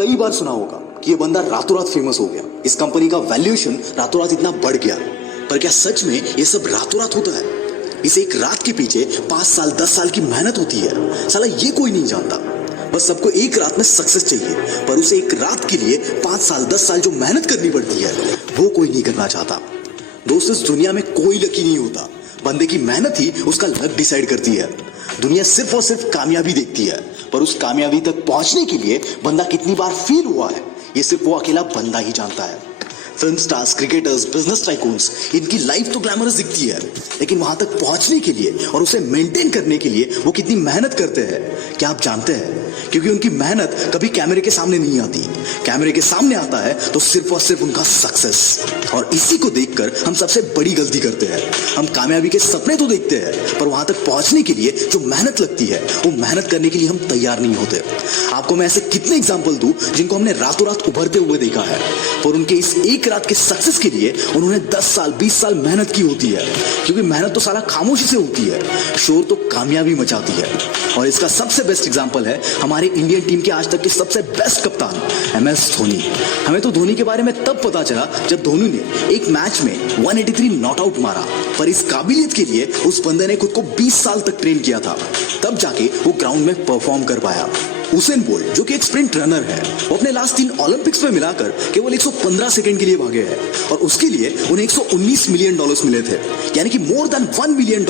कई बार सुना होगा कि ये बंदा रातों रात फेमस हो गया, इस कंपनी का वैल्यूएशन रातों रात इतना बढ़ गया। पर क्या सच में ये सब रातों रात होता है? इस एक रात के पीछे 5 साल 10 साल की मेहनत होती है। साला ये कोई नहीं जानता। बस सबको एक रात में सक्सेस चाहिए, पर उसे एक रात के लिए 5 साल 10 साल जो मेहनत करनी पड़ती है वो कोई नहीं करना चाहता। दोस्त, इस दुनिया में कोई लकी नहीं होता, बंदे की मेहनत ही उसका लक डिसाइड करती है। दुनिया सिर्फ और सिर्फ कामयाबी देखती है, पर उस कामयाबी तक पहुंचने के लिए बंदा कितनी बार फेल हुआ है ये सिर्फ वो अकेला बंदा ही जानता है। Film stars, cricketers, business tycoons, इनकी लाइफ तो ग्लैमरस दिखती है, लेकिन वहां तक पहुंचने के लिए और उसे मेंटेन करने के लिए वो कितनी मेहनत करते हैं क्या आप जानते हैं? क्योंकि उनकी मेहनत कभी कैमरे के सामने नहीं आती। कैमरे के सामने आता है तो सिर्फ और सिर्फ उनका सक्सेस। और इसी को देखकर हम सबसे बड़ी गलती करते हैं। हम कामयाबी के सपने तो देखते हैं, पर वहां तक पहुंचने के लिए जो मेहनत लगती है वो मेहनत करने के लिए हम तैयार नहीं होते। आपको मैं ऐसे कितने एग्जाम्पल दूं जिनको हमने रातों रात उभरते हुए देखा है, पर उनके इस एक रात के सक्सेस के लिए उन्होंने 10 साल 20 साल मेहनत की होती है। क्योंकि मेहनत तो साला खामोशी से होती है, शोर तो कामयाबी मचाती है। और इसका सबसे बेस्ट एग्जांपल है हमारे इंडियन टीम के आज तक के सबसे बेस्ट कप्तान MS धोनी। हमें तो धोनी के बारे में तब पता चला जब धोनी ने एक मैच में 183 नॉट आउट मारा, पर इस काबिलियत के लिए उस बंदे ने खुद को 20 साल तक ट्रेन किया था, तब जाके वो ग्राउंड में परफॉर्म कर पाया। उसेन बोल्ट, जो कि एक स्प्रिंट रनर है, वो अपने लास्ट 3 ओलंपिक्स में मिलाकर केवल 115 सेकंड के लिए भागे हैं, और उसके लिए उन्हें $119 मिलियन मिले थे, यानी कि more than $1 million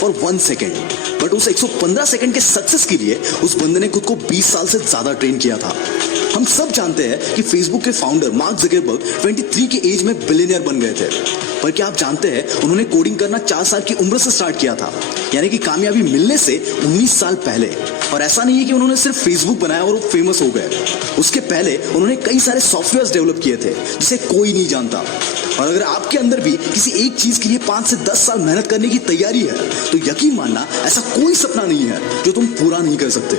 for 1 second. But उस 115 सेकंड के सक्सेस के लिए उस बंदे ने खुद को 20 साल से ज्यादा ट्रेन किया था। हम सब जानते हैं कि फेसबुक के फाउंडर मार्क ज़करबर्ग 23 की एज में बिलियनियर बन गए थे, पर क्या आप जानते हैं उन्होंने कोडिंग करना 4 साल की उम्र से स्टार्ट किया था, यानी कि कामयाबी मिलने से 19 साल पहले। और ऐसा नहीं है कि उन्होंने सिर्फ फेसबुक बनाया और वो फेमस हो गए। उसके पहले उन्होंने कई सारे सॉफ्टवेयर्स डेवलप किए थे जिसे कोई नहीं जानता। और अगर आपके अंदर भी किसी एक चीज के लिए 5 से 10 साल मेहनत करने की तैयारी है, तो यकीन मानना ऐसा कोई सपना नहीं है जो तुम पूरा नहीं कर सकते।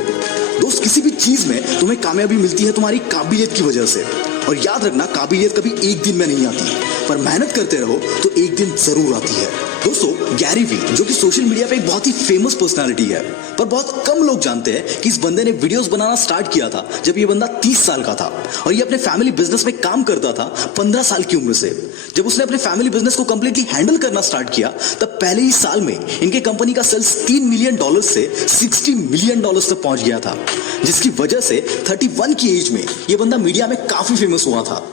दोस्त, किसी भी चीज में तुम्हें कामयाबी मिलती है तुम्हारी काबिलियत की वजह से। और याद रखना, काबिलियत कभी एक दिन में नहीं आती, पर मेहनत करते रहो तो एक दिन जरूर आती है। दोस्तों, गैरी वी, जो कि सोशल मीडिया पे एक बहुत ही फेमस पर्सनालिटी है, पर बहुत कम लोग जानते हैं कि इस बंदे ने वीडियोस बनाना स्टार्ट किया था जब ये बंदा 30 साल का था, और ये अपने फैमिली बिजनेस में काम करता था 15 साल की उम्र से। जब उसने अपने फैमिली बिजनेस को कंप्लीटली हैंडल करना स्टार्ट किया, तब पहले ही साल में इनके कंपनी का सेल्स $3 मिलियन से $60 मिलियन तक पहुंच गया था, जिसकी वजह से 31 की एज में ये बंदा मीडिया में काफी फेमस हुआ था।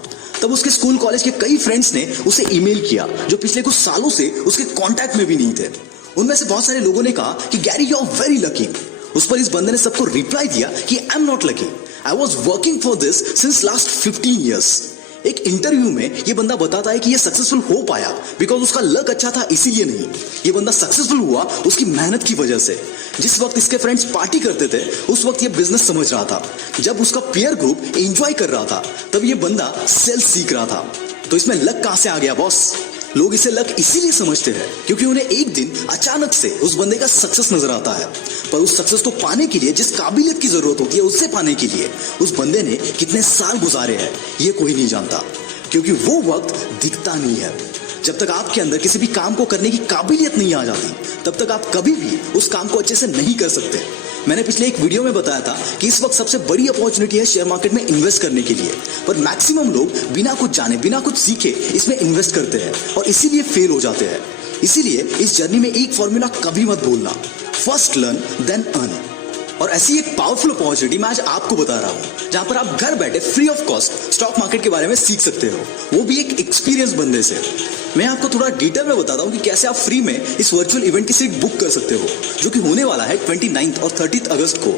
तब उसके स्कूल कॉलेज के कई फ्रेंड्स ने उसे ईमेल किया जो पिछले कुछ सालों से उसके कांटेक्ट में भी नहीं थे। उनमें से बहुत सारे लोगों ने कहा कि Gary, you are very lucky. उस पर इस बंदे ने सबको रिप्लाई दिया कि I am not lucky, I was working for this since last 15 years. एक इंटरव्यू में ये बंदा बताता है कि ये सक्सेसफुल हो पाया बिकॉज उसका लक अच्छा था, इसीलिए नहीं। ये बंदा सक्सेसफुल हुआ उसकी मेहनत की वजह से। जिस वक्त इसके फ्रेंड्स पार्टी करते थे, उस वक्त ये बिजनेस समझ रहा था। जब उसका पीयर ग्रुप एंजॉय कर रहा था, तब ये बंदा सेल्स सीख रहा था। तो इसमें लक कहां से आ गया बॉस? लोग इसे लक इसीलिए समझते हैं क्योंकि उन्हें एक दिन अचानक से उस बंदे का सक्सेस नजर आता है, पर उस सक्सेस को पाने के लिए जिस काबिलियत की जरूरत होती है, उससे पाने के लिए उस बंदे ने कितने साल गुजारे हैं ये कोई नहीं जानता, क्योंकि वो वक्त दिखता नहीं है। जब तक आपके अंदर किसी भी काम को करने की काबिलियत नहीं आ जाती, तब तक आप कभी भी उस काम को अच्छे से नहीं कर सकते। मैंने पिछले एक वीडियो में बताया था कि इस वक्त सबसे बड़ी अपॉर्चुनिटी है शेयर मार्केट में इन्वेस्ट करने के लिए, पर मैक्सिमम लोग बिना कुछ जाने, बिना कुछ सीखे इसमें इन्वेस्ट करते हैं और इसीलिए फेल हो जाते हैं। इसीलिए इस जर्नी में एक फॉर्मूला कभी मत भूलना, फर्स्ट लर्न देन अर्न। और ऐसी एक पावरफुल अपॉर्चुनिटी मैं आज आपको बता रहा हूं, जहां पर आप घर बैठे free of cost stock market के बारे में सीख सकते हो, वो भी एक एक्सपीरियंस बंदे से। मैं आपको थोड़ा डिटेल में बताता हूं कि कैसे आप फ्री में इस वर्चुअल इवेंट की सीट बुक कर सकते हो, जो कि होने वाला है 29 और 30 अगस्त को।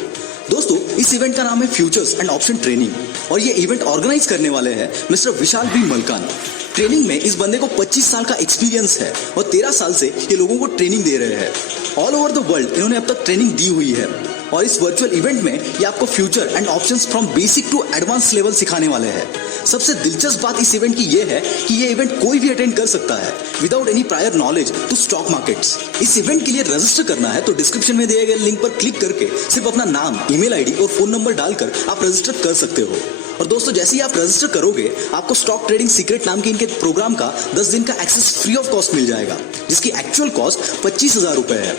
दोस्तों, इस इवेंट का नाम है फ्यूचर्स एंड ऑप्शन ट्रेनिंग, और ये इवेंट ऑर्गेनाइज करने वाले हैं मिस्टर विशाल बी मलकान। ट्रेनिंग में इस बंदे को 25 साल का एक्सपीरियंस है और 13 साल से ये लोगों को ट्रेनिंग दे रहे हैं। ऑल ओवर द वर्ल्ड इन्होंने अब तक ट्रेनिंग दी हुई है, और इस वर्चुअल इवेंट में ये आपको future and options from basic to advance level सिखाने वाले हैं। सबसे दिलचस्प बात इस इवेंट की ये है कि ये इवेंट कोई भी अटेंड कर सकता है without any prior knowledge to stock markets. इस इवेंट के लिए रजिस्टर करना है तो डिस्क्रिप्शन में दिए गए लिंक पर क्लिक करके सिर्फ अपना नाम, ईमेल आईडी और फोन नंबर डालकर आप रजिस्टर कर सकते हो। और दोस्तों, जैसे ही आप रजिस्टर करोगे, आपको स्टॉक ट्रेडिंग सीक्रेट नाम के इनके प्रोग्राम का 10 दिन का एक्सेस फ्री ऑफ कॉस्ट मिल जाएगा, जिसकी एक्चुअल कॉस्ट 25,000 रुपए है।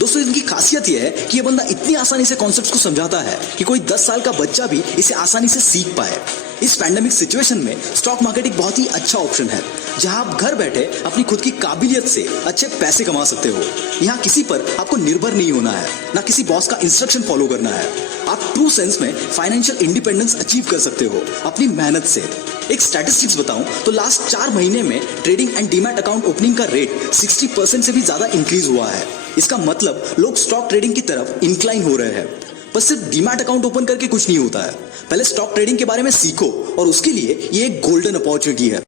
दोस्तों इनकी खासियत यह है कि ये बंदा इतनी आसानी से कॉन्सेप्ट्स को समझाता है कि कोई 10 साल का बच्चा भी इसे आसानी से सीख पाए। इस पैंडेमिक सिचुएशन में स्टॉक मार्केट एक बहुत ही अच्छा ऑप्शन है, जहां आप घर बैठे अपनी खुद की काबिलियत से अच्छे पैसे कमा सकते हो। यहाँ किसी पर आपको निर्भर नहीं होना है, ना किसी बॉस का इंस्ट्रक्शन फॉलो करना है। आप ट्रू सेंस में फाइनेंशियल इंडिपेंडेंस अचीव कर सकते हो अपनी मेहनत से। एक स्टैटिस्टिक्स बताऊं तो लास्ट 4 महीने में trading and demat account opening का रेट 60% से भी ज्यादा इंक्रीज हुआ है। इसका मतलब लोग स्टॉक ट्रेडिंग की तरफ इंक्लाइन हो रहे हैं। बस सिर्फ डीमैट अकाउंट ओपन करके कुछ नहीं होता है, पहले स्टॉक ट्रेडिंग के बारे में सीखो और उसके लिए ये एक गोल्डन अपॉर्चुनिटी है।